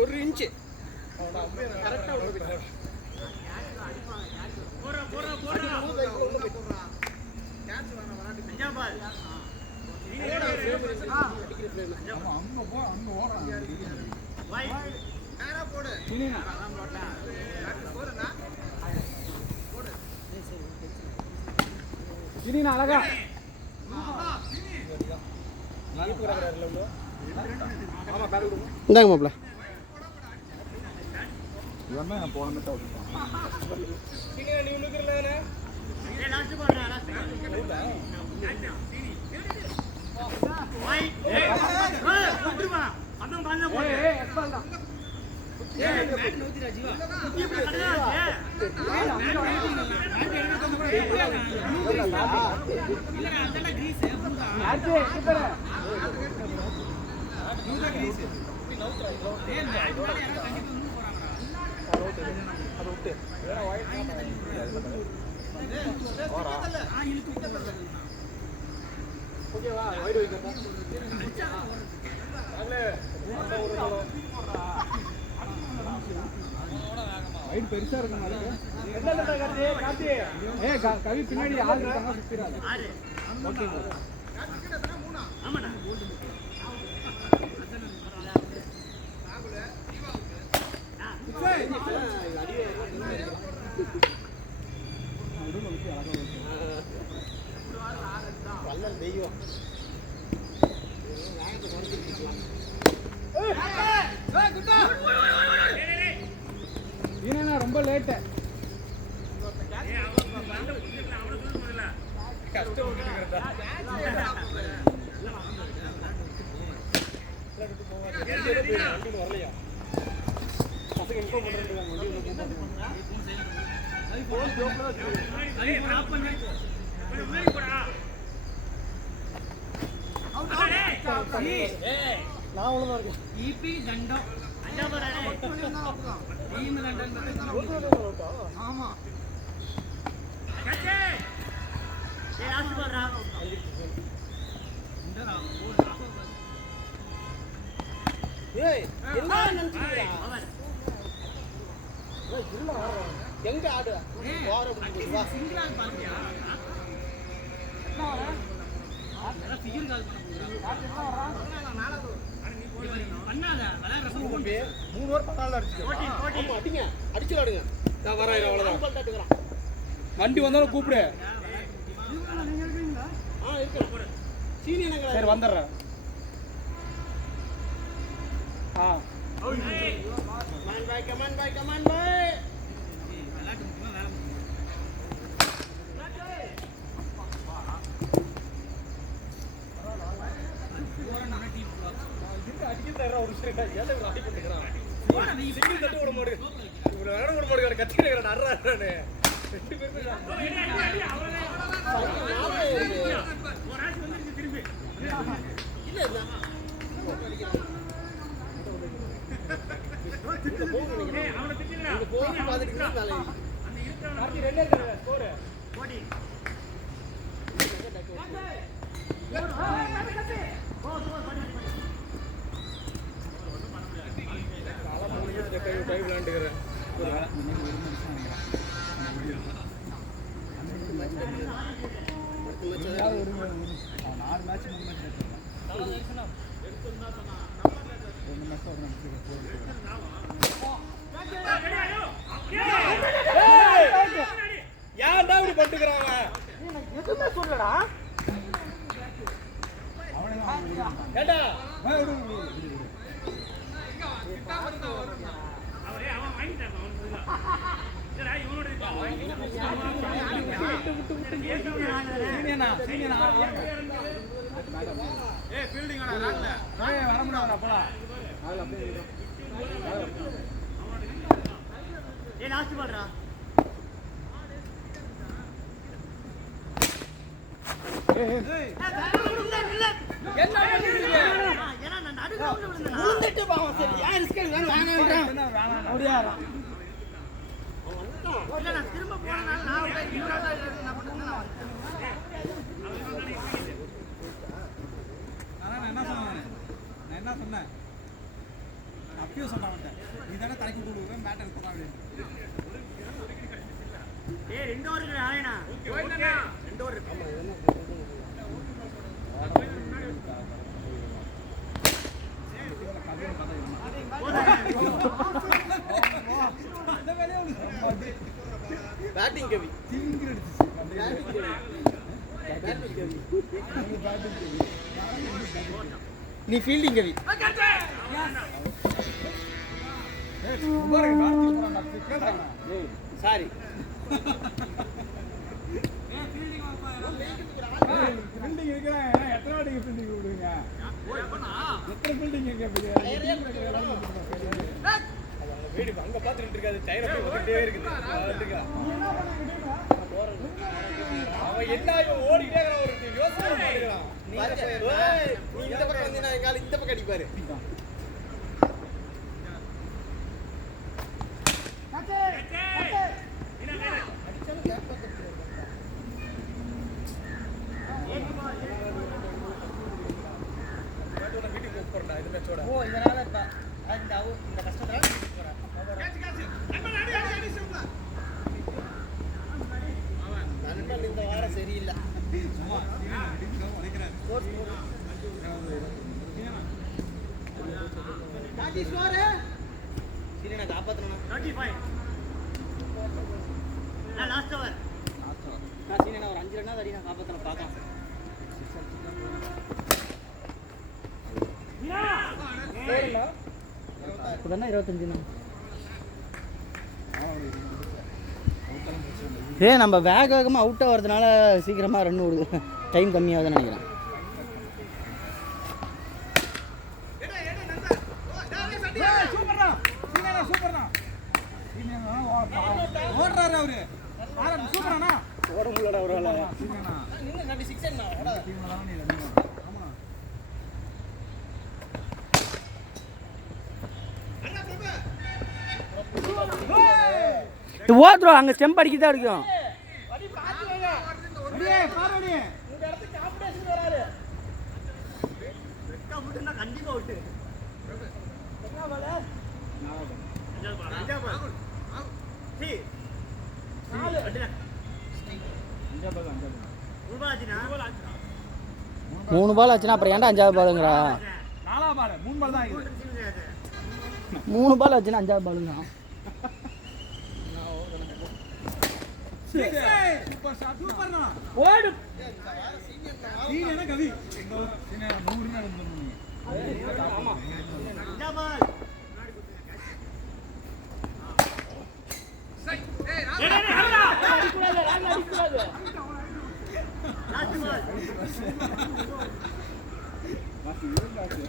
ஒரு இன்ச்சு கரெக்டா அழகா இந்தாங்க மாப்பிள்ள போன பெருசா இருக்கும் கவி பின்னாடி ஆள் இருக்காங்க சுத்திராது தெய்வம் ரொம்ப லேட்டு வரலையா பசங்க இன்ஃபார்ம் நான் ஒழுங்கா இருக்கேன் ஈபி தண்டம் ஆமா எங்க ஆடு வண்டி வந்தாலும் கூப்பிடு சரி வந்துடுறேன் யார்டா இப்படி பட்டுக்கிறாங்க எதுவுமே சொல்லடா ஏடா திரும்ப போனா அப்பயே சொன்னாங்க நீ தானே தலைக்கு கொடுக்குறேன் பேட்டர் எடுத்துறான் அப்படின்னு. ஏய் 2 ஓவர் இருக்கு ஆயனா. ஓகே 2 ஓவர் இருக்கு. பேட்டிங் கவி தீங்கிர அடிச்சிச்சு. நீ ஃபீல்டிங் கவி சாரி ஃபீல்டிங் இருக்கிறேன். எத்தனை வாட்டிக்கு ஃபீல்டிங் விடுவீங்க? எத்தனை ஃபீல்டிங் இருக்கு? வீடு அங்க பாத்துட்டு இருக்காது டயர் அப்படியே வந்துட்டே இருக்குது அவன் என்ன ஓடிட்டே ஒரு யோசனை பண்ணிக்கிறான். நீ இந்த பக்கம் வந்தீங்கன்னா எங்கால இந்த பக்கம் அடிப்பாரு. வீட்டுக்கு போறா இந்த மேட்சோட ஓ இதனால இந்த கஷ்டத்துல நண்பன் இந்த வாரம் சரியில்லை. சரி நான் காப்பாற்றணும். லாஸ்ட் ஓவர் நான் சரி நான் ஒரு 5 ரன்னா தடி நான் காப்பாற்றணும் பார்க்கலாம். இப்போதானே 25. நம்ம வேக வேகமாக அவுட் ஆகிறதுனால சீக்கிரமாக ரன் ஓடுது, டைம் கம்மியாகுதுன்னு நினைக்கிறேன். ஓடுறாரு அவரு. சூப்பரானா ஓட முடியல அவரால். ஓதுறோம் அங்கே ஸ்டெம்ப் அடிக்க தான் இருக்கும். கண்டிப்பா விட்டு மூணு பால் ஆச்சுன்னா அப்புறம் ஏன்டா 5வது பாலுங்கிறா? 4 பால் 3 பால் தான். 3 பால் ஆச்சுன்னா 5வது பாலுங்க. சூப்பர்னா ஓடு சீனியர் கவி சீனியர் 100 மேல வந்துருங்க. ஆமா ஜபால் சை ஏய் ராஜா அடிக்கூடாது அடிக்கூடாது லாஸ்ட் பால் மாசி இருந்தாச்சு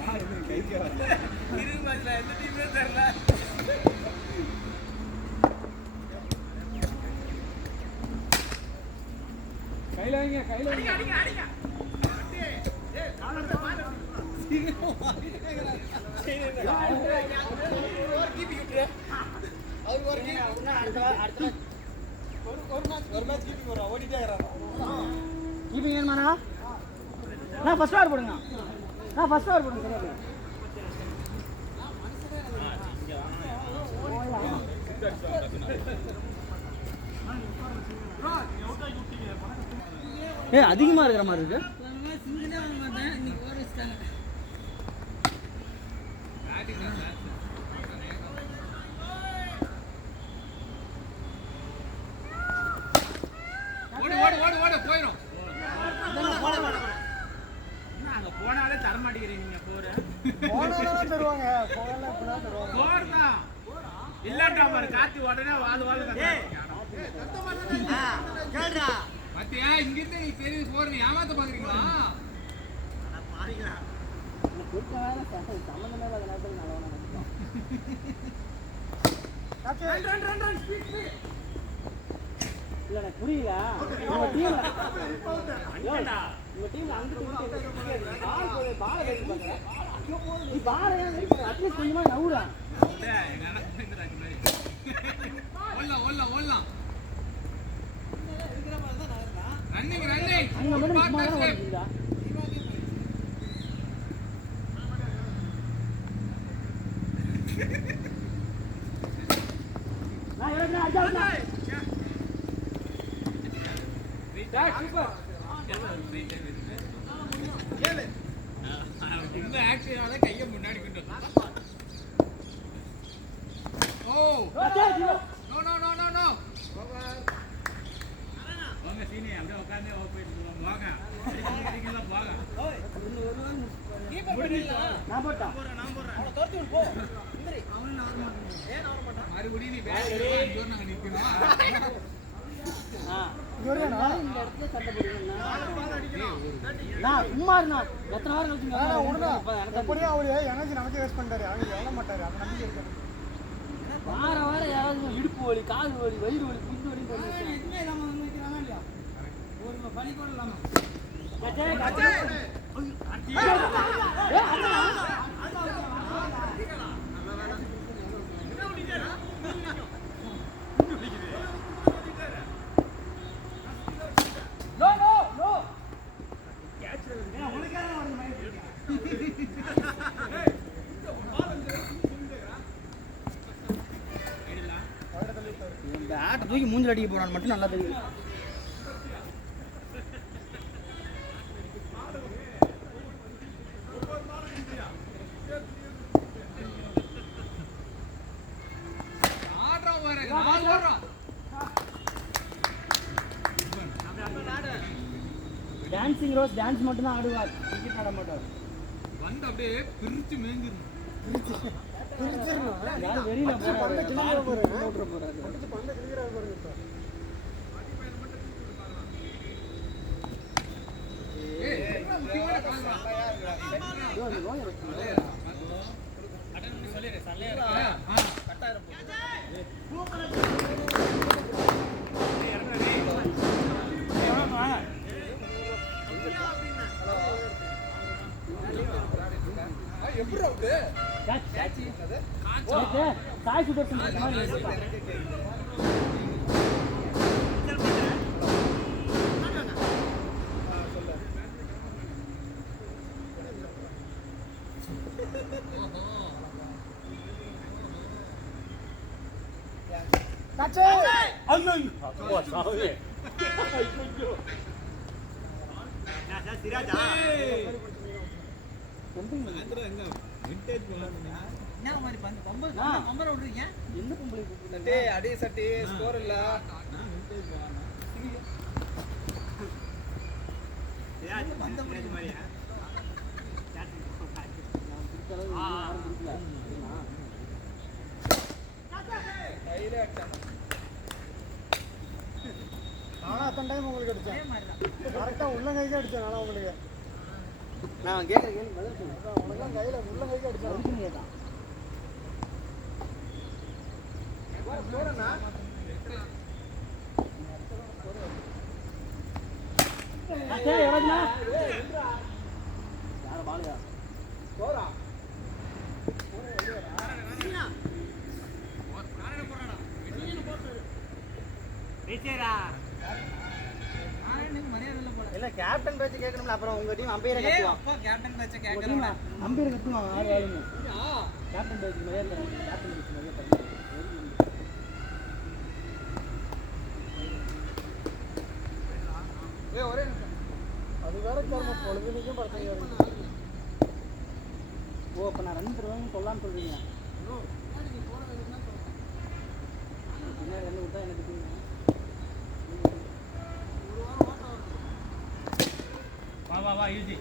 யார் என்ன கைக்கு வரல இரு மேட்ச்ல எந்த டீமே தெரியல. கையில வைங்க கையில அடிங்க அடிங்க அடிங்க. ஏய் காலத்த பாரு சீனியர் ஒரு கீப் விட்டுரு. அவர் ஒரு கீப் அடுத்த ஒரு மேட்ச் கீப்பிங் வர ஓடிட்டே இருக்கறாங்க. கீப்பிங் வேணுமாண்ணா? நான் ஃபர்ஸ்ட் ஓவர் போடுங்க. ஃபர்ஸ்ட் ஓவர் போடுங்க. சரியா அதிகமாக இருக்கிற மாதிரி இருக்கு. போயிடும் அங்க போனாலே தர மாட்டேங்கிறீங்க. நீங்க போனாலும் தருவாங்க, போறதா இல்லாட்டா பாரு காத்தி உடனே வாது பாத்தியா இங்க இருந்து நீ சரி போறீங்க ஏமாத்த பாக்குறீங்களா? இல்ல எனக்கு புரியல. உங்க டீம்ல அட்லீஸ்ட் கொஞ்சமா நவுறா ரன்னிங் ரன்னிங் அங்க மட்டும் சும்மா தான் ஓடுறீங்களா? சூப்பர் இந்த ஆக்ஷனால கையை முன்னாடி கொண்டு oh no no no no no வாங்க சீனி அப்படியே உட்கார்ந்து போயிட்டு வாங்க நீங்க வாங்க கீப்பர் பண்ணிடலாம் நான் போட்டேன் அவனை தோர்த்து விடு போ இந்திரி அவன் நவர மாட்டான் ஏன் நவர மாட்டான் மறுபடியும் நீ வேற ஜோர் நாங்க நிக்கணும் இந்த இடத்துல சண்டை போடுறேன்னா சும்மா இருந்தா எத்தனை வாரம் கழிச்சு எப்படியும் அவரு எனர்ஜி நமக்கு வேஸ்ட் பண்ணிட்டாரு அவங்க எவ்வளோ மாட்டாரு அப்ப நம்பிக்கை இருக்கு வாரம் யாராவது இடுப்பு வலி கால் வலி வயிறு வலி குண்டு வலி எதுவுமே இல்லாம வந்து நிக்கிறானா இல்லையா ஒரு பலி கூட இல்லாம இந்த ஆட்டை தூக்கி மூஞ்சில் அடிக்க போறான்னு மட்டும் நல்லா தெரியும் ஆடுறோம் வேற நான் ஓடுறோம் டான்சிங் ரோஸ் டான்ஸ் மட்டும் தான் ஆடுவார் கிரிக்கெட் ஆட மாட்டார் வந்து அப்படியே பிரிச்சு மேஞ்சிரணும் யார் வெளியில போறாரு எப்படி அவுட்டு சாய் சுதர்ஷன் என்ன மாதிரி பந்து பம்பர் பம்பர் விடுறீங்க என்ன பொம்பளை சட்டி அடி சட்டி ஸ்கோர் இல்ல பந்த முடிஞ்ச மாதிரியா கையில அடிச்சாங்க ஆனா அத்தனை டைம் உங்களுக்கு அடிச்சேன் கரெக்டா உள்ளங்கைக்கு அடிச்சேன் ஆனா உங்களுக்கு நான் கேட்குற கேள்வி பதில் சொல்லுங்க அதான் உனக்கெல்லாம் கையில உள்ளங்கைக்கு அடிச்சேன் அதுக்கு கேட்டான் யார பாலுயா போறா இல்ல கேப்டன் பேச்சு கேட்கணும்ல அப்புறம் உங்க டீம் அம்பையரை கத்துவான் உங்க டீம் அம்பையரை கத்துவான் ஆறு ஆளுங்க கேப்டன் பேச்சு மரியாதை தரணும் கேப்டன் பேச்சு மரியாதை தரணும் ஒரே நிமிஷம் அது வேற காரணம் பொழுதுனிக்கும் பிரச்சனை ஓ அப்ப நான் ரன் தருவாங்க சொல்லான்னு சொல்றீங்க பின்னாடி ரன் விட்டா எனக்கு தெரியும் வா வா ஈஸி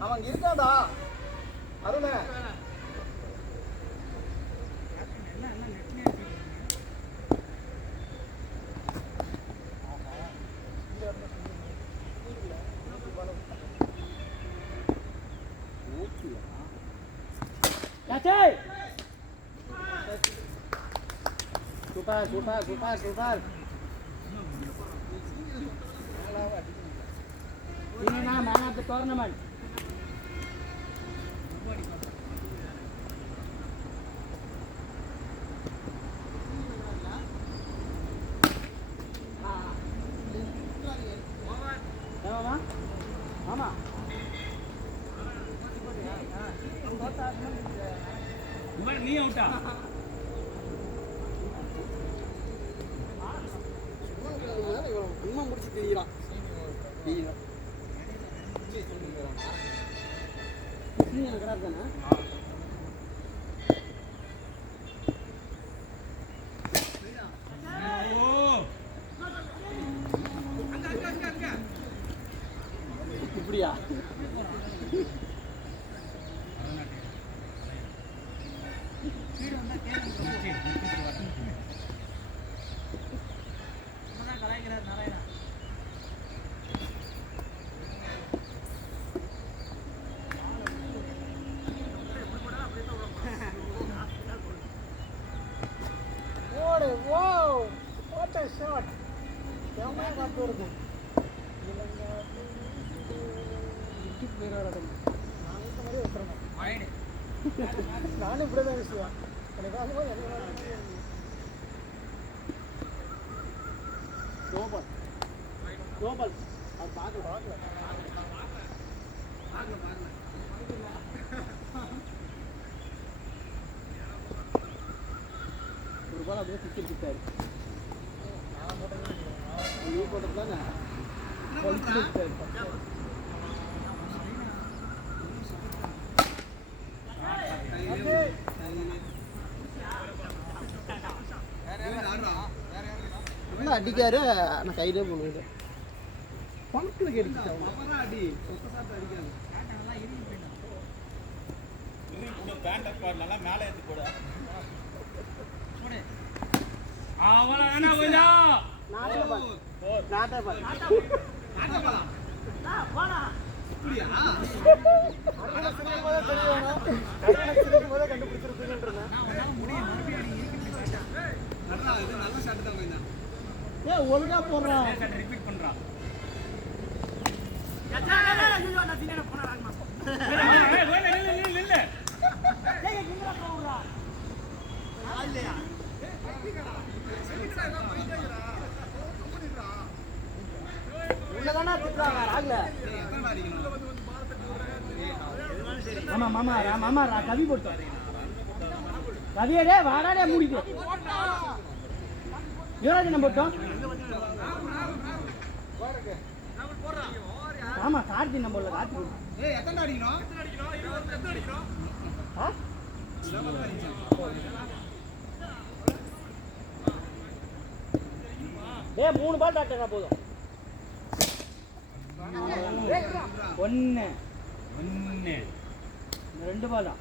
அவன் இருக்காடா Aruna Super, super, super, super. Ini nah man of the tournament. நீ அவுட்டா இன்னும் முடிச்சு தெரியுறான் இப்படியா ஓடு wow what a shot camera காத்து இருக்கு விக்கெட் வேற வரது நான் இந்த மாதிரி விட்டுறேன் நானும் இப்படி தான் விஷயம் எனக்கு அது கோபால் கோபால் அது பார்க்கல ஒரு பால் அப்படியே சிக்கல் சிக்காரு நீ போட்டது தானே நல்லா அடிக்காரு நான் கையிலே போடுவேன் பணத்தில் கேட்டுச்சு அடி நல்லா மேலே ஏற்றி போட அவளை வேணா கொஞ்சம் ஒழுங்கா போடுறான் ரிப்பீட் பண்றான் உள்ளதானா திட்டுறாங்க ராகுல ஆமா மாமா மாமா கவி போட்டோம் கவியடே வாடாடே மூடிட்டு யுவராஜ் நம்ம போட்டோம் ஆமா கார்த்தி நம்பர்ல கார்த்தி ஏய் எத்தனை அடிக்கணும் டேய் 3 பால் டாக்டரா போதும் 1 2 பால் தான்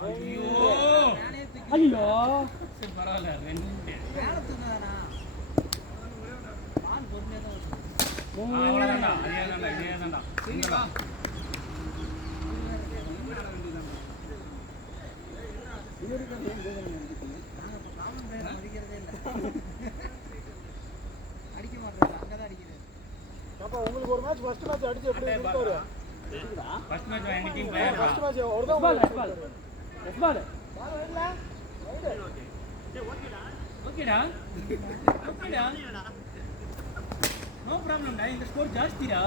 ஐயோ ஐயோ சரி பரவாயில்ல 2 அவ்வளோதான்டா அதே தான்டா அப்ப உங்களுக்கு ஒரு மேட்ச் ஃபர்ஸ்ட் மேட்ச் அடிச்சு எப்படி இருக்காரு ஃபர்ஸ்ட் மேட்ச் எங்க டீம் பிளேயர் ஃபர்ஸ்ட் மேட்ச் ஒருதான் பால் பால் பால் இல்ல ஓகேடா ஓகேடா நோ ப்ராப்ளம் டா இந்த ஸ்கோர் ஜாஸ்திடா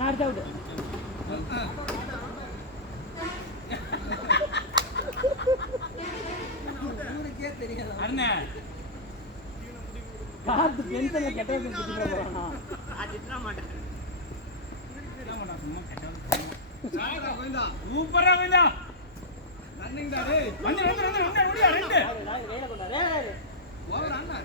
நாட் அவுட் அண்ணே கார்த்தி டென்ஷன்ல கெட்டது திட்டிட்டு போறானா சூப்பரா வேண்டா ரன்னிங் டா டேய் வந்து ஓவர் அண்ணா